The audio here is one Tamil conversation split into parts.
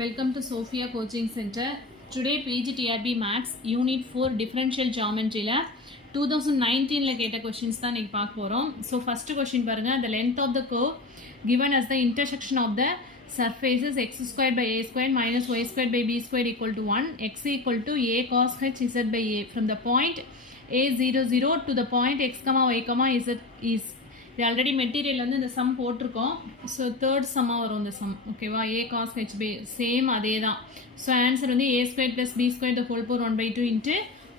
Welcome to Sophia Coaching Center. Today PGTRB Maths Unit 4 Differential Geometry la 2019 la கேட்ட questions தான் இன்னைக்கு பார்க்க போறோம். So first question பாருங்க, the length of the curve given as the intersection of the surfaces x squared by a squared minus y squared by b squared equal to 1, x equal to a cos h z by a from the point a00 to the point x y z is. இது ஆல்ரெடி மெட்டீரியல் வந்து இந்த சம் போட்டிருக்கோம். ஸோ தேர்ட் சம்மாக வரும் இந்த சம், ஓகேவா? A cos h by same அதே தான். ஸோ ஆன்சர் வந்து a square plus B square the whole power 1/2 into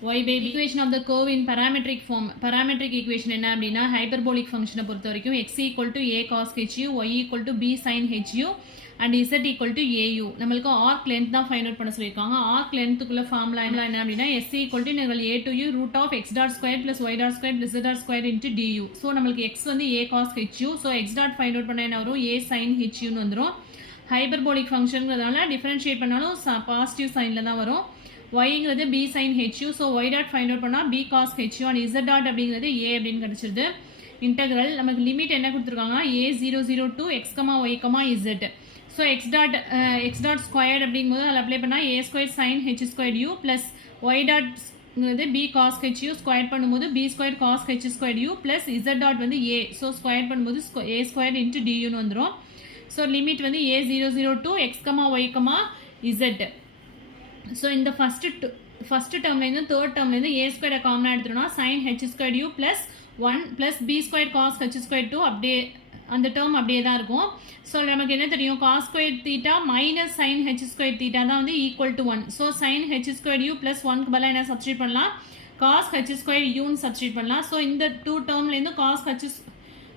Y by b. Equation of the curve in parametric form. Parametric equation என்ன அப்படின்னா ஹைப்பர்போலிக் ஃபங்க்ஷனை பொறுத்த வரைக்கும் x equal to a cos h u, y equal to b sine h u and z equal to a u. நம்மளுக்கு ஆர்க் லென்த் தான் ஃபைண்ட் அவுட் பண்ண சொல்லியிருக்காங்க. ஆர்க் லென்த்துக்குள்ள ஃபார்முலா என்ன அப்படின்னா எஸ் ஈக்குவல் டு நீங்கள் a to u root of x dot square plus y dot square plus dot square into d u. So நம்மளுக்கு எக்ஸ் வந்து a cos h u, so x dot find out பண்ண என்ன வரும், ஏ சைன் ஹெச்யூன்னு வந்துடும். ஹைப்பர்போலிக் ஃபங்க்ஷனுங்கிறதுனால டிஃபரன்ஷியேட் பண்ணாலும் பாசிட்டிவ் சைனில் தான் வரும். ஒய்ங்கிறது B sine HU, so y dot find out பண்ணால் b cos h u and z dot அப்படிங்கிறது ஏ அப்படின்னு கிடச்சிருது. இன்டெக்ரல் நமக்கு லிமிட் என்ன கொடுத்துருக்காங்கன்னா A00 to x, y, z. So x dot squared அப்படிங்கும்போது அதில் அப்ளை பண்ணால் a square sine H square you plus y டாட்ங்கிறது b cos h u square பண்ணும்போது b square cos H square you plus z dot வந்து ஏ, ஸோ ஸ்கொயர் பண்ணும்போது ஏ ஸ்கொயர் இன்ட்டு டியூன்னு வந்துடும். ஸோ லிமிட் வந்து A00 to x, y, z. So இந்த ஃபஸ்ட்டு டேர்ம்லேருந்து தேர்ட் டேர்ம்லேருந்து ஏ ஸ்கொயரை காமனாக எடுத்துட்டோம்னா sine H square you plus 1 plus B square cos H square 2 அப்படியே அந்த டேர்ம் அப்படியே தான் இருக்கும். ஸோ நமக்கு என்ன தெரியும், cos square theta minus sine H square theta தான் வந்து equal to 1. So sine H square you plus 1க்கு பதிலாக என்ன சப்ஸ்டியூட் பண்ணலாம், காஸ் ஹெச் ஸ்கொயர் யூன்னு சப்ஸ்டியூட் பண்ணலாம். ஸோ இந்த டூ டேர்ம்லேருந்து காஸ் ஹெச்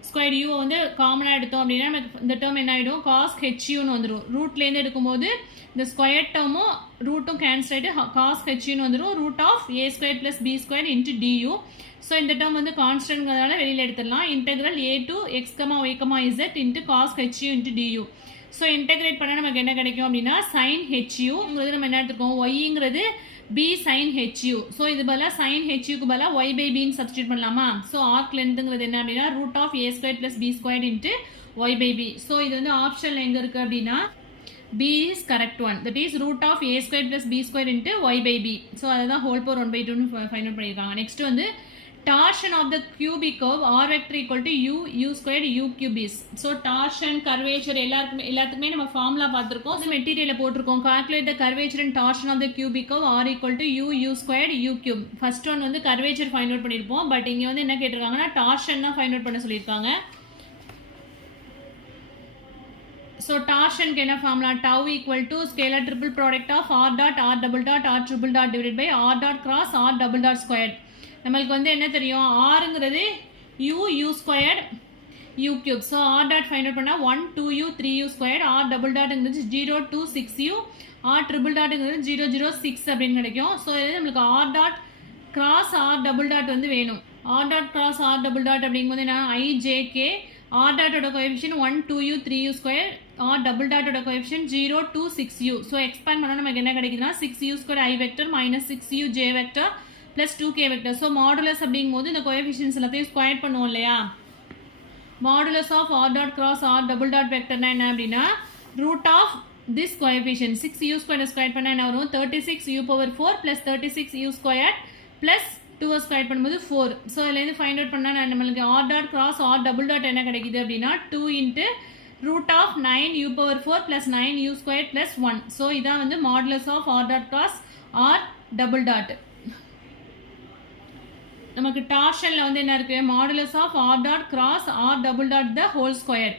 ஸ்கொயர் யூ வந்து காமனாக எடுத்தோம் அப்படின்னா நமக்கு இந்த டேர்ம் என்ன ஆகிடும், காஸ் ஹெச்யூன்னு வந்துடும். ரூட்லேருந்து எடுக்கும்போது இந்த ஸ்கொயர் டேர்மும் ரூட்டும் கேன்சல் ஆகிட்டு காஸ் ஹெச்யூன்னு வந்துடும். Root of A square plus B square into d u. So இந்த டேர்ம் வந்து கான்ஸ்டன்ட்ங்கிறதால வெளியில் எடுத்துடலாம். Integral A to X, Y, z into cos H U into d u. So integrate பண்ணால் நமக்கு என்ன கிடைக்கும் அப்படின்னா சைன் ஹெச்யூங்கிறது நம்ம என்ன எடுத்துருக்கோம், ஒய்ங்கிறது பி சைன் ஹெச்யூ. ஸோ இது பதிலாக சைன் ஹெச்யூக்கு பதிலாக ஒய் பை பின்னு சப்ஸ்டியூட் பண்ணலாமா? ஸோ ஆர்க் லென்த்துங்கிறது என்ன அப்படின்னா root of A square plus B square into Y by B. So இது வந்து ஆப்ஷனில் எங்கே இருக்குது அப்படின்னா B is correct one. That is root of a square plus b square into y by b. So அதுதான் whole power 1/2 find out பண்ணியிருக்காங்க. நெக்ஸ்ட் வந்து torsion of the cubic curve r vector equal to u squared u cube is. So torsion, curvature எல்லாத்துக்குமே நம்ம ஃபார்முலா பார்த்துருக்கோம். ஸோ மெட்டீரியலில் போட்டிருக்கோம். calculate the curvature and torsion of the cubic curve r equal to u squared u cube. First one வந்து curvature find out பண்ணியிருப்போம். பட் இங்கே வந்து என்ன கேட்டிருக்காங்கன்னா torsion தான் find out பண்ண சொல்லியிருக்காங்க. So torsion க்கு என்ன formula, tau equal to scalar triple product of r dot r double dot r triple dot divided by r dot cross r double dot squared. நம்மளுக்கு வந்து என்ன தெரியும், rங்கிறது u squared u cube. So r dot find out பண்ணால் 1 2u 3u squared, r double dotங்கிறது 0 2 6u, r triple dotங்கிறது 0 0 6 அப்படின்னு கிடைக்கும். ஸோ இது நம்மளுக்கு r dot cross r double dot வந்து வேணும். r dot cross r double dot அப்படிங்கும்போது என்ன, I j k, r dot ஓட coefficient 1 2u 3u square, r double dot ஓட கோஎஃபிஷியன்ட் 0 2 6u. ஸோ எக்ஸ்பேண்ட் பண்ணால் நமக்கு என்ன கிடைக்குதுன்னா 6u square i vector minus 6u j vector plus 2k vector. So modulus அப்படிங்கும்போது இந்த கோஎஃபிஷியன்ஸ் எல்லாத்தையும் ஸ்கொயர் பண்ணுவோம் இல்லையா. Modulus of r dot cross r double dot vectorனா என்ன அப்படின்னா root of this coefficient 6u square square பண்ணால் என்ன வரும், 36u power 4 plus 36u square plus 2 square பண்ணும்போது 4. ஸோ இதுலேருந்து ஃபைண்ட் அவுட் பண்ணால் நம்மளுக்கு r dot cross r double dot என்ன கிடைக்குது அப்படின்னா 2 into root of 9u power 4 plus 9u square plus 1. So இதான் வந்து modulus of r dot cross r double dot. நமக்கு டார்ஷனில் வந்து என்ன இருக்குது, modulus of r dot cross r double dot the whole square.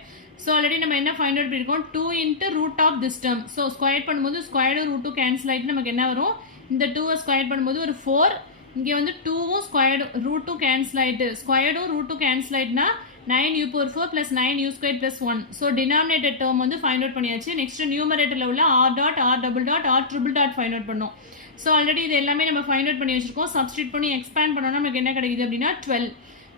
So already நம்ம என்ன ஃபைண்ட் அவுட் பண்ணியிருக்கோம், 2 into root of this term. So square பண்ணும்போது ஸ்கொயர்டும் ரூட்டும் கேன்சல் ஆகிட்டு நமக்கு என்ன வரும், இந்த 2வை ஸ்கொயர் பண்ணும்போது ஒரு 4, இங்கே வந்து 2வும் ஸ்கொயர்டு ரூட்டும் கேன்சல் ஆகிட்டு ஸ்கொயர்டும் ரூட்டும் கேன்சல் ஆகிட்டுனா 9u power 4 plus 9u squared plus 1. So denominator term வந்து ஃபைண்ட் அவுட் பண்ணியாச்சு. நெக்ஸ்ட் நியூமரேட்டரில் உள்ள r dot r double dot r triple dot find out பண்ணோம். ஸோ ஆல்ரெடி இது எல்லாமே நம்ம ஃபைண்ட் அவுட் பண்ணி வச்சிருக்கோம். சப்ஸ்டியூட் பண்ணி எக்ஸ்பேண்ட் பண்ணோம்னா நமக்கு என்ன கிடைக்குது அப்படின்னா 12.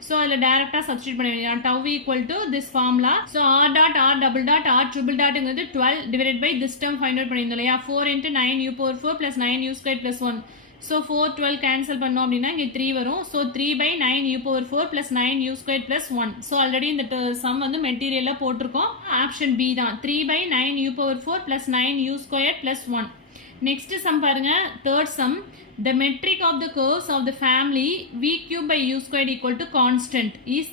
ஸோ அதில் டேரெக்டாக சப்ஸ்டியூட் பண்ணி tau equal to this formula. So r dot r double dot r triple dotங்கிறது 12 divided by this term find out பண்ணியிருந்தோம் இல்லையா, 4 into 9u power 4 plus 9u squared plus 1. So 4 12 cancel பண்ணோம் அப்படின்னா இங்கே 3 வரும். So 3/9u⁴ plus 9u² plus 1. So already இந்த சம் வந்து மெட்டீரியலாக போட்டிருக்கோம். ஆப்ஷன் பி தான் 3/9u⁴ plus 9u² plus 1. Next sum பாருங்க, third sum. The metric of the curves of the family v³ = constant is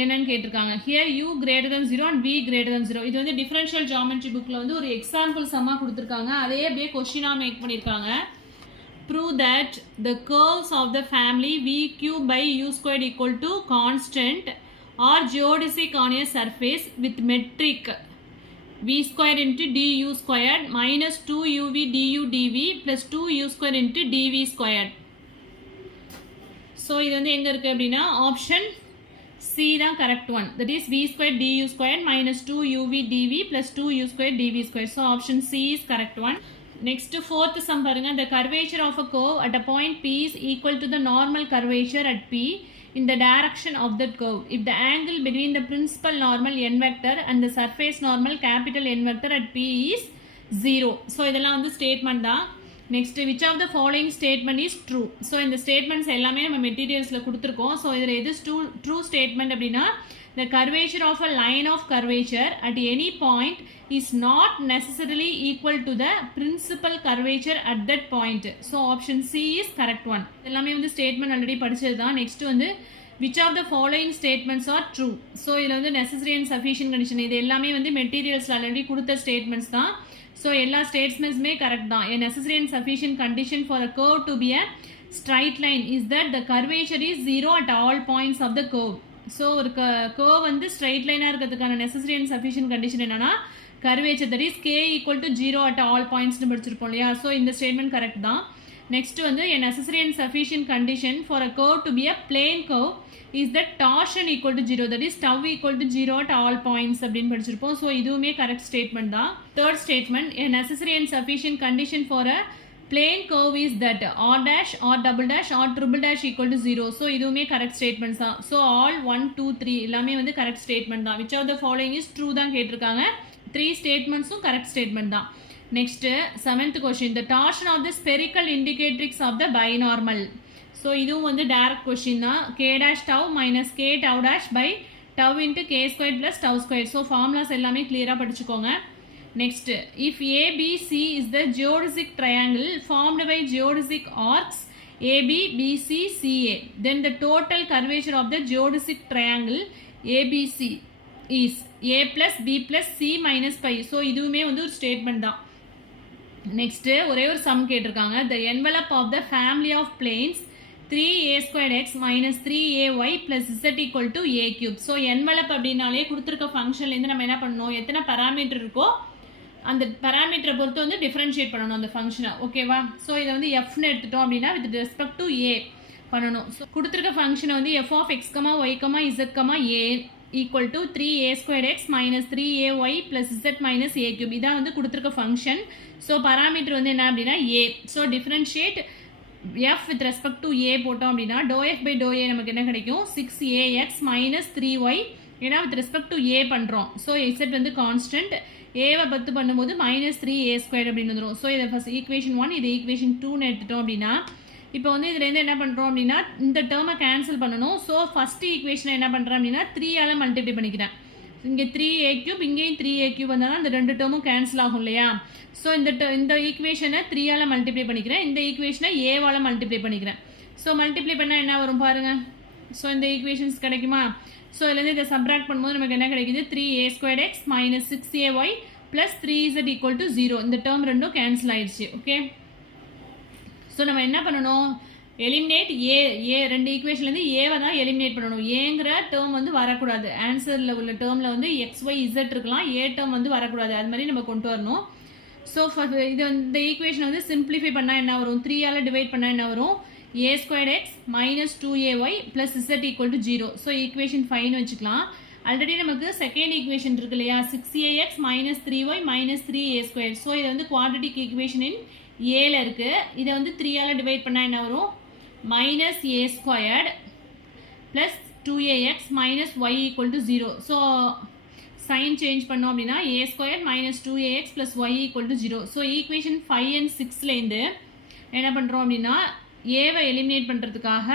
என்னன்னு கேட்டிருக்காங்க. Here u greater than 0 and v greater than 0. இது வந்து டிஃபரன்ஷியல் ஜியோமெட்ரி புக்கில் வந்து ஒரு எக்ஸாம்பிள் சம்மா கொடுத்துருக்காங்க. அதே அப்படியே கொஸ்டினாக மேக் பண்ணியிருக்காங்க. Prove that the curves of the family v³ = constant or geodesic on a surface with metric v² × du² minus 2uv du dv plus 2u² × dv². So இது வந்து எங்கே இருக்குது அப்படின்னா ஆப்ஷன் சி தான் correct one. That is v² du² minus 2uv dv plus 2u² dv². So option C is correct one. Next fourth sum பாருங்க, the curvature of a curve at a point P is equal to the normal curvature at P in the direction of that curve if the angle between the principal normal n vector and the surface normal capital N vector at P is 0. So இதெல்லாம் வந்து statement தான். Next, which of the following statement is true? So இந்த statements எல்லாமே நம்ம மெட்டீரியல்ஸில் கொடுத்துருக்கோம். ஸோ இதில் எது true statement அப்படின்னா the curvature of a line of curvature at any point is not necessarily equal to the principal curvature at that point. So option C is correct one. எல்லாமே வந்து statement already படிச்சது தான். Next வந்து which of the following statements are true? So இதில் வந்து necessary and sufficient condition இது எல்லாமே வந்து மெட்டீரியல்ஸில் already கொடுத்த statements தான். So எல்லா statementsமே கரெக்ட் தான். A necessary and sufficient condition for a curve to be a straight line is that the curvature is 0 at all points of the curve. So ஒரு கர்வ் வந்து ஸ்ட்ரைட் லைனாக இருக்கிறதுக்கான நெசசரி அண்ட் சஃபிஷியன்ட் கண்டிஷன் என்னன்னா curvature that is k = 0 at all pointsனு படிச்சிருப்போம் இல்லையா. ஸோ இந்த ஸ்டேட்மெண்ட் கரெக்ட் தான். நெக்ஸ்ட் வந்து a necessary and sufficient condition for a curve to be a plane curve is that torsion = 0 that is tau = 0 at all points அப்படின்னு படிச்சிருப்போம். ஸோ இதுவுமே கரெக்ட் ஸ்டேட்மெண்ட் தான். Third statement a necessary and sufficient condition for a plane curve is that r dash r double dash r triple dash equal to 0. So இதுவுமே கரெக்ட் ஸ்டேட்மெண்ட்ஸ் தான். ஸோ ஆல் 1 2 3 எல்லாமே வந்து கரெக்ட் ஸ்டேட்மெண்ட் தான். Which of the following is true தான் கேட்டிருக்காங்க. 3 ஸ்டேட்மெண்ட்ஸும் கரெக்ட் ஸ்டேட்மெண்ட் தான். Next 7th question, the torsion of the spherical indicatrix of the binormal. So இதுவும் வந்து டேரக்ட் கொஸ்டின் தான். k dash tau minus k tau dash by tau into k² plus tau squared. So formulas எல்லாமே கிளியராக படிச்சுக்கோங்க. Next, if ABC is the geodesic triangle formed by geodesic arcs AB, BC, CA, then the total curvature of the geodesic triangle ABC is A plus B plus C minus pi. So இதுவுமே வந்து ஒரு ஸ்டேட்மெண்ட் தான். நெக்ஸ்ட் ஒரே ஒரு சம் கேட்டிருக்காங்க. The envelope of the family of planes 3a² x minus 3ay plus z equal to a³. So envelope அப்படின்னாலே கொடுத்துருக்க ஃபங்க்ஷன்லேருந்து நம்ம என்ன பண்ணணும், எத்தனை பராமீட்டர் இருக்கோ அந்த பராமீட்டரை பொறுத்து வந்து டிஃப்ரென்ஷியேட் பண்ணணும் அந்த ஃபங்க்ஷனை. ஓகேவா. ஸோ இதை வந்து எஃப்னு எடுத்துட்டோம் அப்படின்னா வித் ரெஸ்பெக்ட் டு ஏ பண்ணணும். ஸோ கொடுத்துருக்க ஃபங்க்ஷனை வந்து f(x, y, z, a) equal to 3a² x minus 3ay plus z minus a³ இதான் வந்து கொடுத்துருக்க ஃபங்க்ஷன். ஸோ பராமீட்டர் வந்து என்ன அப்படின்னா a. So differentiate f with respect to a போட்டோம் அப்படின்னா ∂f/∂a நமக்கு என்ன கிடைக்கும், 6ax மைனஸ் 3y. ஏன்னா வித் ரெஸ்பெக்ட் டு ஏ பண்ணுறோம். ஸோ z வந்து கான்ஸ்டன்ட், ஏவை பத்து பண்ணும்போது -3a² அப்படின்னு வந்துடும். ஸோ இதை ஃபஸ்ட் ஈக்குவேஷன் 1 இது ஈக்குவேஷன் 2ன்னு எடுத்துட்டோம் அப்படின்னா இப்போ வந்து இதுலேருந்து என்ன பண்ணுறோம் அப்படின்னா இந்த டேர்மை கேன்சல் பண்ணணும். ஸோ ஃபஸ்ட்டு ஈக்குவேஷனை என்ன பண்ணுறேன் அப்படின்னா 3ஆல் மல்டிப்ளை பண்ணிக்கிறேன். இங்கே 3a³ இங்கேயும் 3a³ வந்தால் தான் இந்த ரெண்டு டேர்மும் கேன்சல் ஆகும் இல்லையா. ஸோ இந்த ஈக்குவேஷனை 3ஆல் மல்டிப்ளை பண்ணிக்கிறேன், இந்த ஈக்குவேஷனை ஏவால் மல்டிப்ளை பண்ணிக்கிறேன். ஸோ மல்டிப்ளை பண்ணால் என்ன வரும் பாருங்கள். ஸோ இந்த ஈக்குவேஷன்ஸ் கிடைக்குமா. ஸோ இதுலேருந்து இதை சப்ராக்ட் பண்ணும்போது நமக்கு என்ன கிடைக்குது, 3a² x minus 6ay plus 3z equal to 0. இந்த டேர்ம் ரெண்டும் கேன்சல் ஆயிடுச்சு. ஓகே. ஸோ நம்ம என்ன பண்ணணும், எலிமினேட் ஏ ரெண்டு ஈக்குவேஷன்லேருந்து ஏவை தான் எலிமினேட் பண்ணணும். ஏங்கிற டேர்ம் வந்து வரக்கூடாது. ஆன்சரில் உள்ள டேர்மில் வந்து xy z இருக்கலாம், ஏ டேர்ம் வந்து வரக்கூடாது. அது மாதிரி நம்ம கொண்டு வரணும். ஸோ இது இந்த ஈக்குவேஷன் வந்து சிம்பிளிஃபை பண்ணால் என்ன வரும், 3ஆல் டிவைட் பண்ணால் என்ன வரும், a² x minus 2ay plus z equal to 0. So equation 5ன்னு வச்சுக்கலாம். ஆல்ரெடி நமக்கு செகண்ட் ஈக்குவேஷன் இருக்கு இல்லையா, 6ax minus 3y minus 3a². So இதை வந்து குவாட்ரட்டிக் ஈக்குவேஷனின் ஏல இருக்குது. இதை வந்து 3ஆல் டிவைட் பண்ணால் என்ன வரும், -a² plus 2ax minus y equal to 0. So sine change பண்ணோம் அப்படின்னா a² minus 2ax plus y equal to 0. So equation 5 and 6லேருந்து என்ன பண்ணுறோம் அப்படின்னா ஏவை எலிமினேட் பண்ணுறதுக்காக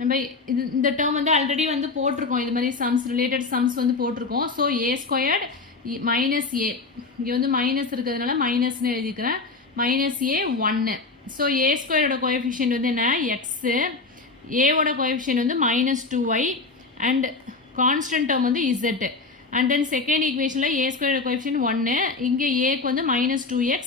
நம்ம இந்த டேர்ம் வந்து ஆல்ரெடி வந்து போட்டிருக்கோம், இது மாதிரி சம்ஸ் ரிலேட்டட் சம்ஸ் வந்து போட்டிருக்கோம். ஸோ ஏ ஸ்கொயர்ட் மைனஸ் ஏ, இங்கே வந்து மைனஸ் இருக்கிறதுனால மைனஸ்ன்னு எழுதிக்கிறேன், மைனஸ் ஏ 1. ஸோ ஏ ஸ்கொயரோட கோஎஃபிஷியன்ட் வந்து என்ன எக்ஸு, ஏவோட கோஎஃபிஷியன்ட் வந்து -2y அண்ட் கான்ஸ்டன்ட் டேர்ம் வந்து இசட். அண்ட் தென் செகண்ட் ஈக்குவேஷனில் ஏ ஸ்கொயரோட கோஎஃபிஷியன்ட் 1, இங்கே ஏக்கு வந்து -2x,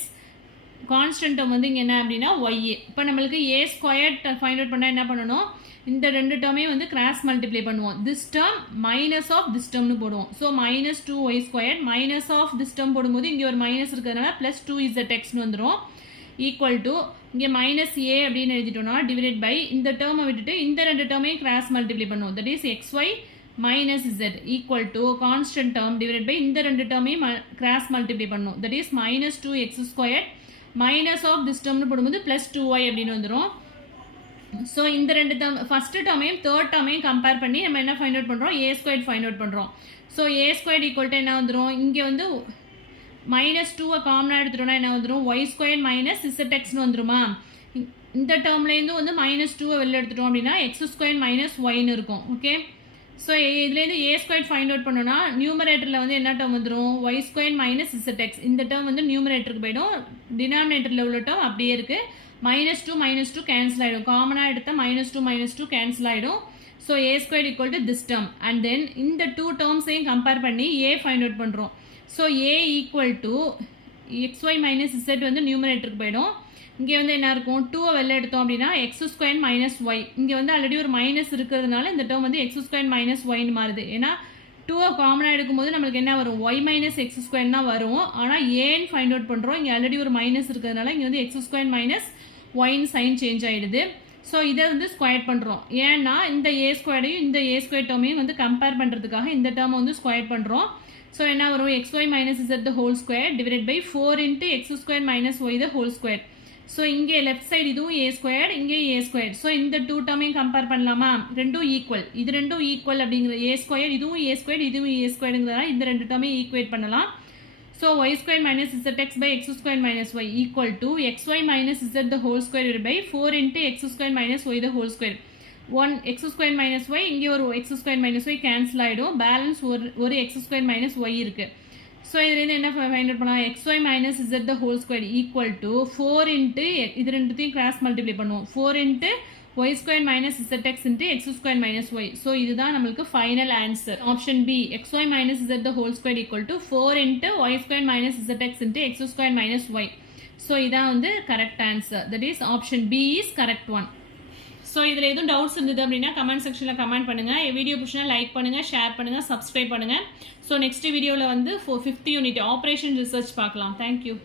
கான்ஸ்டன்ட் டேர்ம் வந்து இங்கே என்ன அப்படின்னா ஒய். இப்போ நம்மளுக்கு ஏ ஸ்கொயர்ட் ஃபைண்ட் அவுட் பண்ணால் என்ன பண்ணணும், இந்த ரெண்டு டேர்மையும் வந்து கிராஸ் மல்டிப்ளை பண்ணுவோம். This term minus of this டேர்ம்னு போடுவோம். So -2y² minus of this term போடும்போது இங்கே ஒரு மைனஸ் இருக்கிறதுனால +2zxன்னு வந்துடும். ஈக்குவல் டு இங்கே -a அப்படின்னு எழுதிட்டோம்னா டிவைடட் பை இந்த டேர்மை விட்டுட்டு இந்த ரெண்டு டேர்மையும் கிராஸ் மல்டிப்ளை பண்ணுவோம். That is xy minus z equal to constant term divided by இந்த ரெண்டு டேர்மையும் கிராஸ் மல்டிப்ளை பண்ணுவோம். That is -2x² minus of this டேர்ம்னு போடும்போது +2y அப்படின்னு வந்துடும். ஸோ இந்த ரெண்டு டேர்ம் ஃபர்ஸ்ட் டேர்மையும் தேர்ட் டேர்மையும் கம்பேர் பண்ணி நம்ம என்ன ஃபைண்ட் அவுட் பண்ணுறோம், a² ஃபைண்ட் அவுட் பண்ணுறோம். ஸோ a² ஈக்குவல் டு என்ன வந்துடும், இங்கே வந்து -2 காமனாக எடுத்துட்டோம்னா என்ன வந்துடும், y² மைனஸ் zxன்னு வந்துருமா. இந்த டேர்ம்லேருந்து வந்து -2 வெளில எடுத்துட்டோம் அப்படின்னா x² மைனஸ் ஒய்ன்னு இருக்கும். ஓகே, ஸோ இதுலேருந்து a² ஃபைண்ட் அவுட் பண்ணோன்னா நியூமரேட்டரில் வந்து என்ன டேர்ம் வந்துடும், y² மைனஸ் zx. இந்த டேர்ம் வந்து நியூமரேட்டருக்கு போயிடும், டினாமினேட்டரில் உள்ள டேர்ம் அப்படியே இருக்குது. -2 கேன்சல் ஆகிடும், காமனாக எடுத்தால் -2 கேன்சல் ஆகிடும். So a² equal to this term. And then இந்த டூ டேர்ம்ஸையும் கம்பேர் பண்ணி a ஃபைண்ட் அவுட் பண்ணுறோம். So a equal to xy minus z வந்து நியூமரேட்டருக்கு போயிடும். இங்கே வந்து என்ன இருக்கும், 2 வெளில எடுத்தோம் அப்படின்னா x² மைனஸ் ஒய். இங்கே வந்து ஆல்ரெடி ஒரு மைனஸ் இருக்கிறதுனால இந்த டேர்ம் வந்து x² மைனஸ் ஒய்னு மாறுது. ஏன்னா 2 காமனாக எடுக்கும்போது நம்மளுக்கு என்ன வரும், y மைனஸ் x² தான் வரும். ஆனால் ஏன்னு ஃபைண்ட் அவுட் பண்ணுறோம், இங்கே ஆல்ரெடி ஒரு மைனஸ் இருக்கிறதுனால இங்கே வந்து x² மைனஸ் ஒயின் சைன் சேஞ்ச் ஆகிடுது. ஸோ இதை வந்து ஸ்கொயர் பண்ணுறோம். ஏன்னா இந்த a²டையும் இந்த a² டேர்மையும் வந்து கம்பேர் பண்ணுறதுக்காக இந்த டேர்மை வந்து ஸ்கொயர் பண்ணுறோம். ஸோ என்ன வரும், xy minus z the whole square divide by 4 into x² மைனஸ் y the whole square. So இங்கே லெஃப்ட் சைடு இதுவும் a², இங்கே a². ஸோ இந்த டூ டேர்மையும் கம்பேர் பண்ணலாமா, ரெண்டும் ஈக்குவல், இது ரெண்டும் ஈக்குவல் அப்படிங்கிற a², இதுவும் a², இதுவும் a²ங்கிறதால இந்த ரெண்டு டேர்மையும் ஈக்குவேட் பண்ணலாம். So y² minus zx by x² minus y equal to xy minus z the whole square divided by 4 into x² minus y the whole square. 1 x² minus y, இங்கே ஒரு x² minus y கேன்சல் ஆகிடும், பேலன்ஸ் ஒரு x² minus y இருக்கு. ஸோ இதுலேருந்து என்ன ஃபைண்ட் அவுட் பண்ணலாம், xy minus z the whole square equal to 4 into இது ரெண்டுத்தையும் கிராஸ் மல்டிப்ளை பண்ணுவோம், 4 into y² minus zx into x² minus y. So இதுதான் நம்மளுக்கு final answer. Option B xy minus z the whole square equal to 4 into y² minus zx into x² minus y. So இதான் வந்து correct answer. That is option B is correct one. So இதில் எதுவும் டவுட்ஸ் இருந்தது அப்படின்னா கமெண்ட் செக்ஷனில் கமெண்ட் பண்ணுங்கள். வீடியோ பிடிச்சினா லைக் பண்ணுங்கள், ஷேர் பண்ணுங்கள், சப்ஸ்கிரைப் பண்ணுங்கள். ஸோ நெக்ஸ்ட் வீடியோவில் வந்து 5th யூனிட் ஆப்ரேஷன் ரிசர்ச் பார்க்கலாம். தேங்க்யூ.